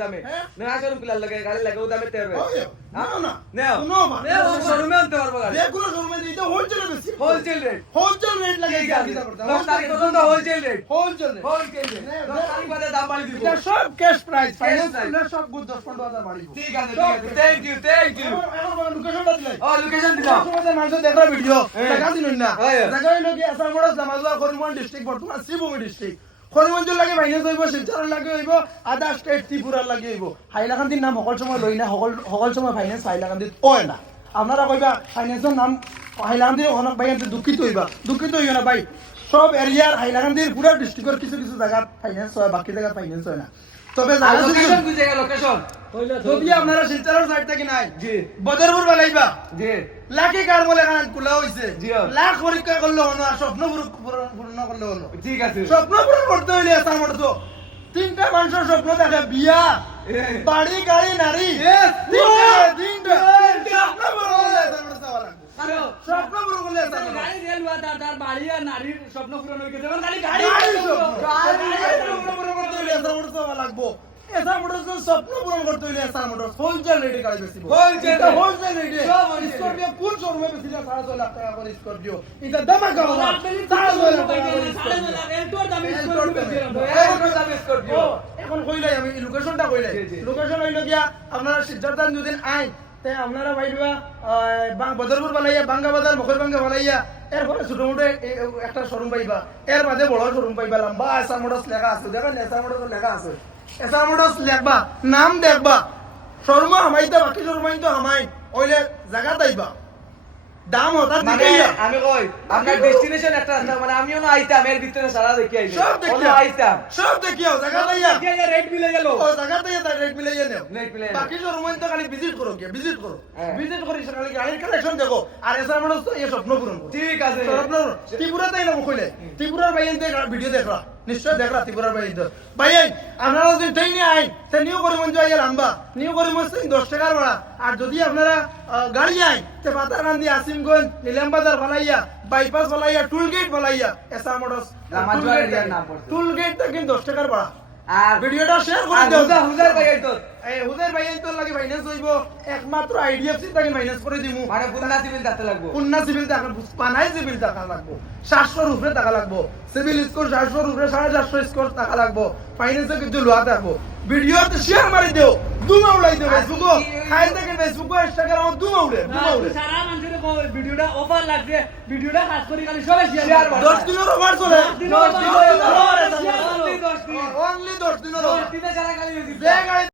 দামে না শোরুম কিলার লাগে গাড়ি লাগে দামে তেরবে না না নেও নেও শোরুমে আনতে পারবো গাড়ি যেগুলো শোরুমে দিতে হোলসেল বেশি হোলসেল রেট লাগে ঠিক আছে 10 তারিখ পর্যন্ত wholesale rate wholesale wholesale rate 10 তারিখ বাদে দাম বাড়ি দিব এটা সব ক্যাশ প্রাইস ফাইনান্স price। না সব গুড 10-15,000 বাড়িব ঠিক আছে থ্যাংক ইউ এখন লোকেশনটা দিলাই লোকেশন দিলাম সমাজের মানুষ দেখা ভিডিও হ্যাঁ। দেখা দিন না হ্যাঁ। জায়গা হইলো কি আসাম মোড় জামাজুয়া করিমগঞ্জ ডিস্ট্রিক্ট বর্তমান শ্রীভূমি ডিস্ট্রিক্ট করিমগঞ্জের লাগে ফাইনান্স হইব শিলচরের লাগে হইব আদা স্টেট ত্রিপুরার লাগে হইব হাইলাকান্দির নাম সকল সময় লই না সকল সময় ফাইনান্স হাইলাকান্দিত হয় না আপনারা কইবা ফাইনান্সের নাম হাইলাকান্দির অনেক ভাই দুঃখিত হইবা দুঃখিত হইও না ভাই সব এরিয়ার হাইলাকান্দির পুরো ডিস্ট্রিক্টের কিছু কিছু জায়গা ফাইনান্স হয় বাকি জায়গা ফাইনান্স হয় না তবে লোকেশন কি জায়গা লোকেশন যদি আপনারা শিলচরের সাইড থেকে নাই জি বদরপুর বালাইবা জি লাখে কার বলে কারণ খোলা হইছে জি। লাখ পরীক্ষা করলে হলো আর স্বপ্ন পূরণ করলে হলো ঠিক আছে স্বপ্ন পূরণ করতে হইলে আসার মতো তো তিনটা মানুষের স্বপ্ন থাকে বিয়া বাড়ি গাড়ি নারী তিনটা স্বপ্ন পূরণ করলে আসার মতো যাওয়া লাগবে স্বপ্ন পূরণ করলে আসার মতো গাড়ি রেল তার বাড়ি আর নারীর স্বপ্ন পূরণ হয়ে গেছে মানে গাড়ি স্বপ্ন পূরণ করতে হইলে আসার মতো যাওয়া লাগবো এসা মোটরস স্বপ্ন পূরণ করতে হইলে এসা মোটরস হোলসেল রেটে গাড়ি বেশি হোলসেল রেটে স্করপিও কোন শোরুমে বেশি 6.5 লাখ টাকা করে স্করপিও এটা দামাকা হবে 6.5 লাখ টাকা করে স্করপিও এখন কইলাই আমি লোকেশনটা কইলাই লোকেশন হইলো গিয়া আপনারা সিদ্ধার্থ যদি আই তে আপনারা বাইবা বদরপুর বালাইয়া বাঙ্গা বাজার মখরবাঙ্গা বালাইয়া এরপরে ছোট মোটো একটা শোরুম পাইবা এর বাদে বড় শোরুম পাইবা লম্বা এসা মোটরস লেখা আছে দেখেন এসা মোটরস লেখা আছে এসা মোটরস লেখবা নাম দেখবা শোরুম হামাইতে বাকি শোরুম তো হামাই ওইলে জায়গা তাইবা দাম হঠাৎ মানে দিকেইয়া আমি কই আপনার ডেস্টিনেশন একটা আছে মানে আমিও না আইতাম এর ভিতরে সারা দেখি আইতাম সব দেখিয়া আইতাম সব দেখিয়া জায়গা তাইয়া রেট মিলে গেল ও জায়গা তাইয়া তার রেট মিলাইয়া নেও Rate মিলাইয়া বাকি শোরুম তো খালি ভিজিট করো গিয়া ভিজিট করো হ্যাঁ। ভিজিট করি খালি গাড়ির কালেকশন দেখো আর এসা মোটরস তো এই স্বপ্ন পূরণ করো ঠিক আছে ত্রিপুরাতে না মুখলে ত্রিপুরার বাইরে ভিডিও দেখরা নিশ্চয় দেখরা ত্রিপুরার বাইরে ভাই আপনারা যদি ট্রেনে আইন তে নিউ করিমগঞ্জ আইয়া আনবা নিউ করিমগঞ্জ 10 টাকার ভাড়া আর যদি আপনারা গাড়ি আইন তে পাতারকান্দি আসিমগঞ্জ নিলামবাজার বালাইয়া বাইপাস বালাইয়া টুল গেট বালাইয়া এসা মোটরস লামাজুয়া এরিয়ার নাম পড়ছে টুল গেট তে কিন্তু 10 টাকার ভাড়া আর ভিডিওটা শেয়ার করে দাও হুজার ভাই আইতো হুজের ভাই তো লাগে ফাইনান্স হইব একমাত্র আইডিএফসি থেকে মাইনাস করে দিমু মানে পুন্না সিভিল দাতে লাগবো পুন্না সিভিল টাকা পানাই সিভিল টাকা লাগবো 700 উপরে টাকা লাগবো সিভিল স্কোর 700 উপরে 750 স্কোর টাকা লাগবো ফাইন্যান্সে কিছু লোয়া থাকবো ভিডিওতে শেয়ার মারি দিও দুমা উড়াই দিও ফেসবুক খাই থেকে ফেসবুক ইনস্টাগ্রাম দুমা উড়ে সারা মানুষের ভিডিওটা অফার লাগছে ভিডিওটা কাজ করি খালি সবাই শেয়ার 10 দিনের ওভার চলে 10 দিনের অনলি 10 দিনের দিনে সারা খালি যে গাড়ি